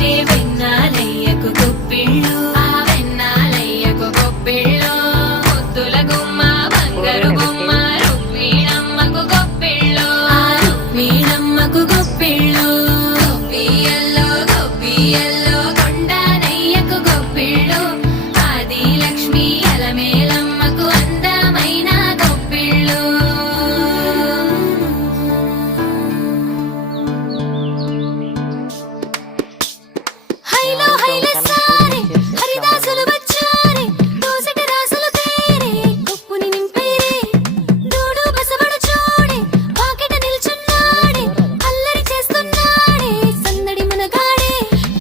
మురిసే వెన్నాలయ్యకు గొప్పిళ్ళు, ఆ వెన్నాలయ్యకు గొప్పిళ్ళు. ముద్దుల గుమ్మ బంగారు గుమ్మ రుక్మిణమ్మకు గొప్పిళ్ళు, ఆ రుక్మిణమ్మకు గొప్పిళ్ళు. గొప్పియల్లో గొప్పియల్లో